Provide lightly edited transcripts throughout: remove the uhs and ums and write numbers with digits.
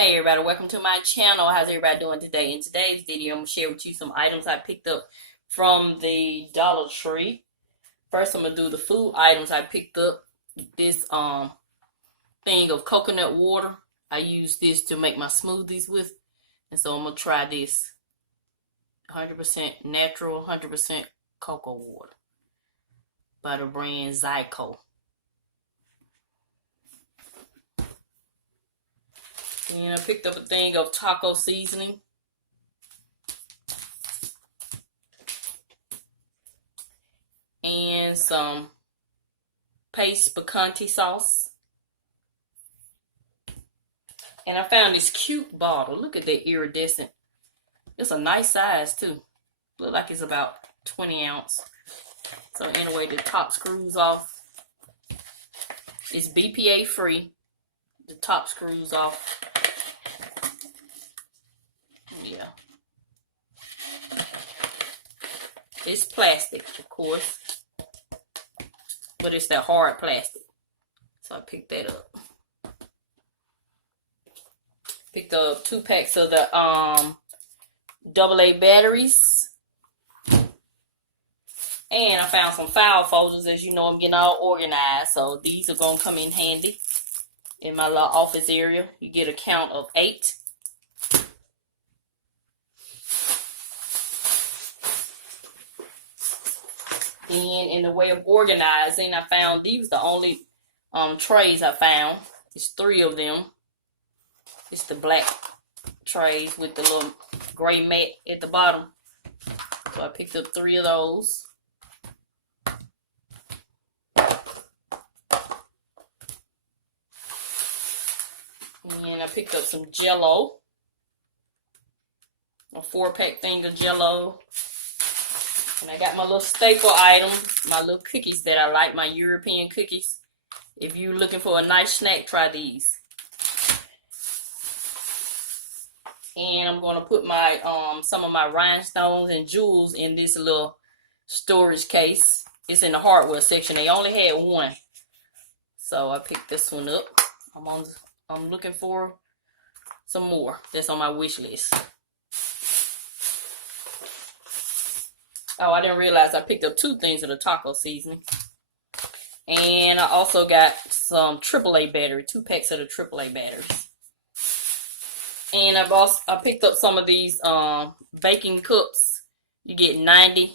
Hey everybody, welcome to my channel. How's everybody doing today? In today's video, I'm going to share with you some items I picked up from the Dollar Tree. First, I'm going to do the food items. I picked up this thing of coconut water. I use this to make my smoothies with. And so I'm going to try this 100% natural, 100% cocoa water by the brand Zyco. And I picked up a thing of taco seasoning. And some paste picante sauce. And I found this cute bottle. Look at that iridescent. It's a nice size too. Look like it's about 20 ounce. So anyway, the top screws off. It's BPA free. The top screws off. Yeah. It's plastic, of course. But it's that hard plastic. So I picked that up. Picked up 2 packs of the AA batteries. And I found some file folders. As you know, I'm getting all organized. So these are going to come in handy in my little office area. You get a count of 8. And in the way of organizing, I found these the only trays I found. It's 3 of them. It's the black trays with the little gray mat at the bottom. So I picked up 3 of those. And I picked up some Jello. A 4-pack thing of Jello. And I got my little staple item, my little cookies that I like, my European cookies. If you're looking for a nice snack, try these. And I'm going to put my some of my rhinestones and jewels in this little storage case. It's in the hardware section. They only had 1. So I picked this one up. I'm looking for some more. That's on my wish list. Oh, I didn't realize I picked up 2 things of the taco seasoning. And I also got some AAA battery, 2 packs of the AAA batteries. And I picked up some of these baking cups. You get 90.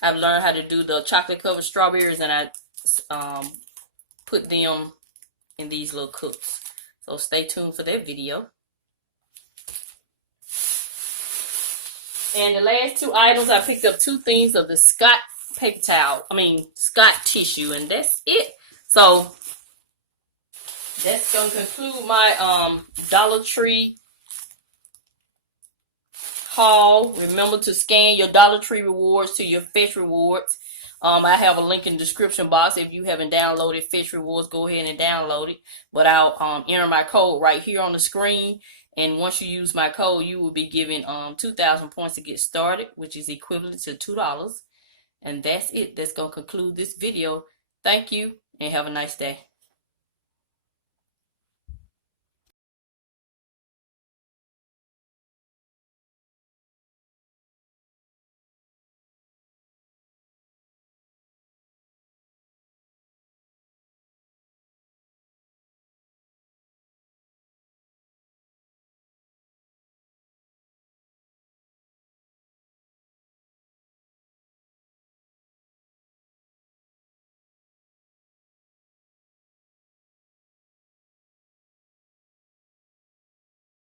I've learned how to do the chocolate covered strawberries, and I put them in these little cups. So stay tuned for that video. And the last 2 items, I picked up 2 things of the Scott paper towel. Scott tissue, and that's it. So that's gonna conclude my Dollar Tree haul. Remember to scan your Dollar Tree rewards to your Fetch rewards. I have a link in the description box. If you haven't downloaded Fetch rewards, go ahead and download it. But I'll enter my code right here on the screen. And once you use my code, you will be given 2,000 points to get started, which is equivalent to $2. And that's it. That's going to conclude this video. Thank you, and have a nice day.